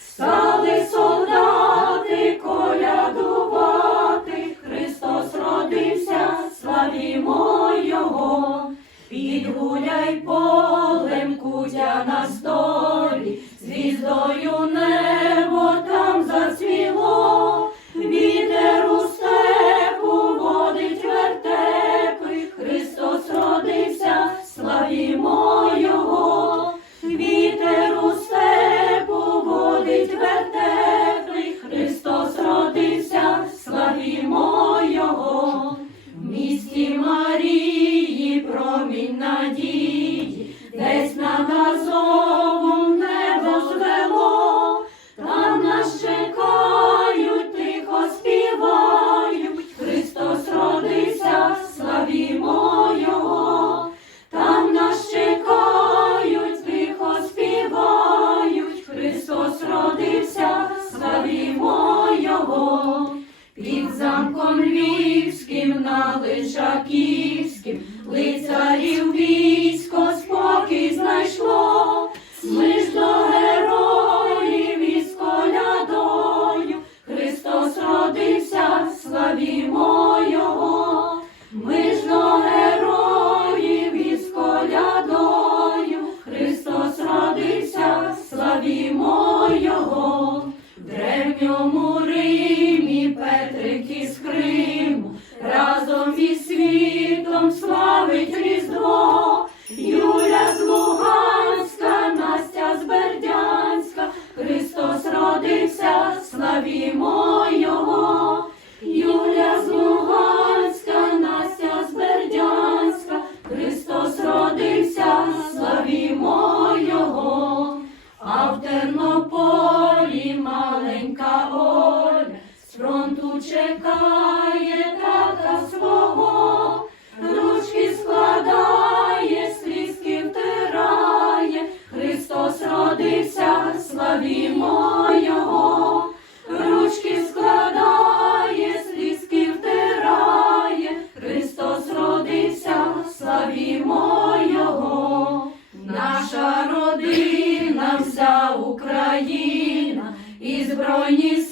Стали солдати колядувати, Христос родився, славімо його, підгуляй полем кутя на сто. Галичаки. чекає тата свого, ручки складає, слізки втирає, Христос родився, славімо Його, ручки складає, слізки втирає, Христос родився, славімо Його, наша родина, вся Україна і збройні.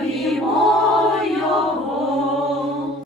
Славімо!